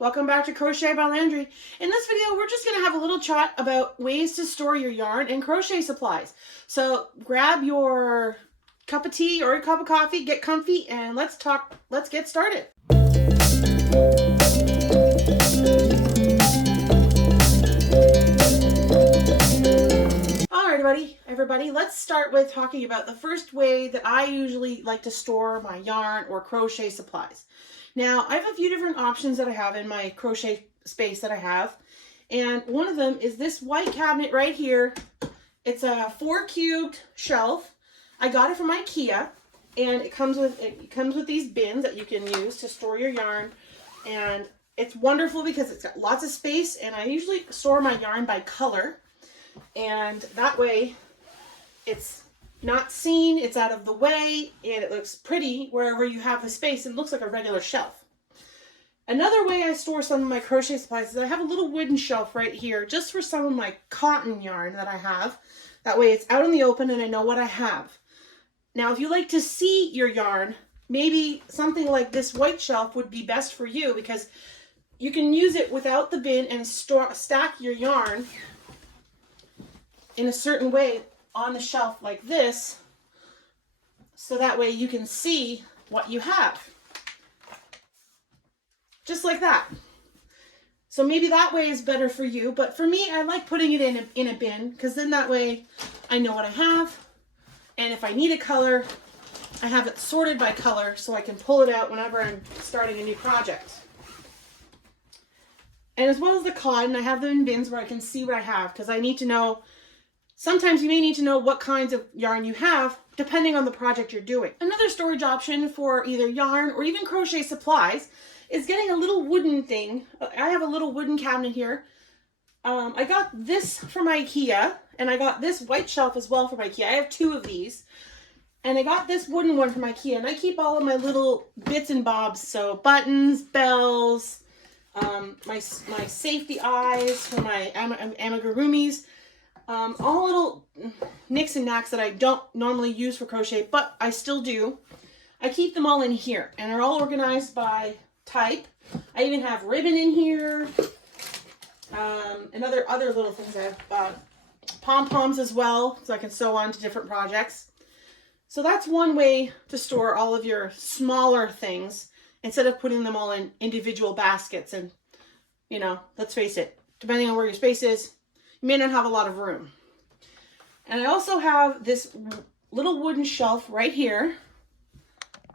welcome back to Crochet by Landry. In this video, we're just going to have a little chat about ways to store your yarn and crochet supplies. So grab your cup of tea or a cup of coffee, get comfy, and let's get started. All right, everybody, let's start with talking about the first way that I usually like to store my yarn or crochet supplies. Now, I have a few different options that I have in my crochet space that I have, and one of them is this white cabinet right here. It's a 4-cubed shelf. I got it from IKEA, and it comes with these bins that you can use to store your yarn, and it's wonderful because it's got lots of space, and I usually store my yarn by color, and that way it's not seen, it's out of the way, and it looks pretty wherever you have the space. It looks like a regular shelf. Another way I store some of my crochet supplies is I have a little wooden shelf right here just for some of my cotton yarn that I have. That way it's out in the open and I know what I have. Now, if you like to see your yarn, maybe something like this white shelf would be best for you because you can use it without the bin and stack your yarn in a certain way on the shelf like this, so that way you can see what you have. Just like that. So maybe that way is better for you, but for me, I like putting it in a bin because then that way I know what I have, and if I need a color, I have it sorted by color so I can pull it out whenever I'm starting a new project. And as well as the cotton, I have them in bins where I can see what I have because I need to know. Sometimes you may need to know what kinds of yarn you have depending on the project you're doing. Another storage option for either yarn or even crochet supplies is getting a little wooden thing. I have a little wooden cabinet here. I got this from IKEA, and I got this white shelf as well from IKEA. I have 2 of these, and I got this wooden one from IKEA, and I keep all of my little bits and bobs, so buttons, bells, my safety eyes for my amigurumis. All little nicks and knacks that I don't normally use for crochet, but I still do. I keep them all in here, and they're all organized by type. I even have ribbon in here, and other little things. I have pom-poms as well, so I can sew on to different projects. So that's one way to store all of your smaller things instead of putting them all in individual baskets. And, you know, let's face it, depending on where your space is, you may not have a lot of room. And I also have this little wooden shelf right here.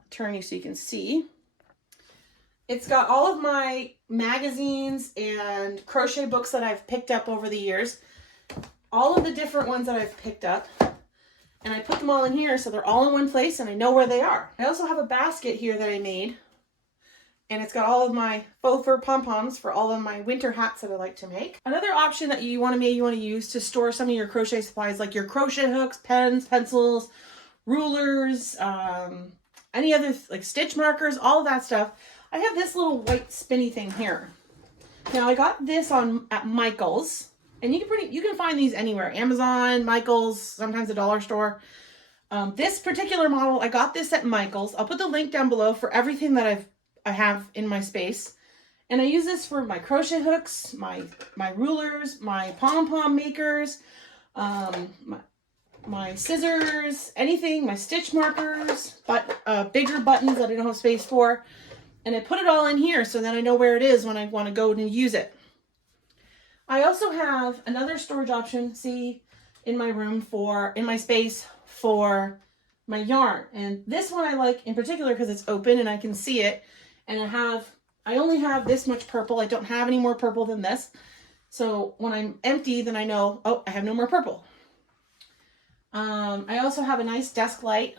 Turn you so you can see. It's got all of my magazines and crochet books that I've picked up over the years. All of the different ones that I've picked up. And I put them all in here so they're all in one place and I know where they are. I also have a basket here that I made. And it's got all of my faux fur pom-poms for all of my winter hats that I like to make. Another option that you want to use to store some of your crochet supplies, like your crochet hooks, pens, pencils, rulers, any other like stitch markers, all of that stuff. I have this little white spinny thing here. Now I got this at Michael's, and you can find these anywhere: Amazon, Michael's, sometimes a dollar store. This particular model, I got this at Michael's. I'll put the link down below for everything that I have in my space, and I use this for my crochet hooks, my rulers, my pom-pom makers, my scissors, anything, my stitch markers, but bigger buttons that I don't have space for, and I put it all in here so that I know where it is when I want to go and use it. I also have another storage option, see, in my room in my space for my yarn, and this one I like in particular because it's open and I can see it. And I only have this much purple. I don't have any more purple than this. So when I'm empty, then I know, oh, I have no more purple. I also have a nice desk light.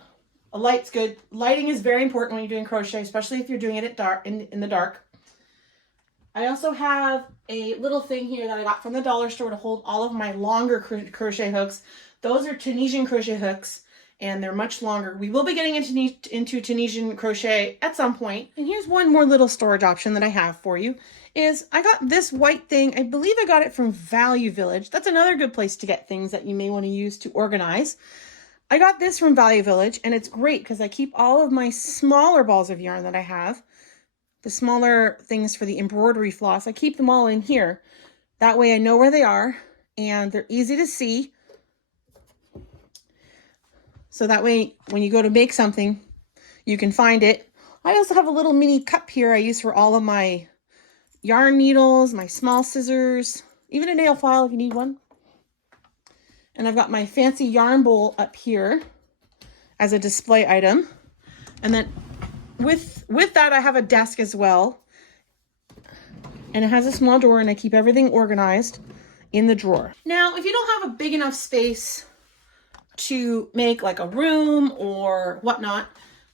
A light's good. Lighting is very important when you're doing crochet, especially if you're doing it at dark, in the dark. I also have a little thing here that I got from the dollar store to hold all of my longer crochet hooks. Those are Tunisian crochet hooks, and they're much longer. We will be getting into Tunisian crochet at some point. And here's one more little storage option that I have for you is I got this white thing. I believe I got it from Value Village. That's another good place to get things that you may want to use to organize. I got this from Value Village, and it's great because I keep all of my smaller balls of yarn that I have. the smaller things for the embroidery floss, I keep them all in here. That way I know where they are and they're easy to see. So that way when you go to make something, you can find it. I also have a little mini cup here I use for all of my yarn needles, my small scissors, even a nail file if you need one. And I've got my fancy yarn bowl up here as a display item. And then with that, I have a desk as well. And it has a small drawer and I keep everything organized in the drawer. Now, if you don't have a big enough space to make like a room or whatnot,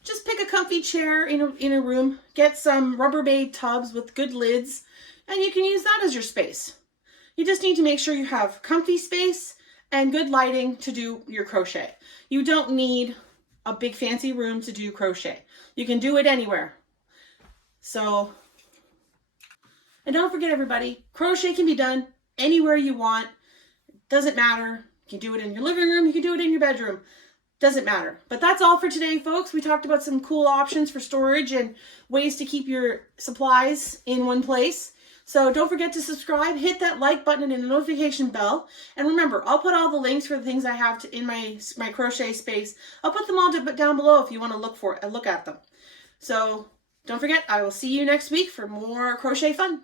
just pick a comfy chair in a room, get some Rubbermaid tubs with good lids, and you can use that as your space. You just need to make sure you have comfy space and good lighting to do your crochet. You don't need a big fancy room to do crochet. You can do it anywhere. So, and don't forget everybody, crochet can be done anywhere you want. Doesn't matter. You can do it in your living room, you can do it in your bedroom. Doesn't matter. But that's all for today, folks. We talked about some cool options for storage and ways to keep your supplies in one place. So don't forget to subscribe, hit that like button and the notification bell. And remember, I'll put all the links for the things I have in my crochet space. I'll put them all down below if you want to look at them. So don't forget, I will see you next week for more crochet fun.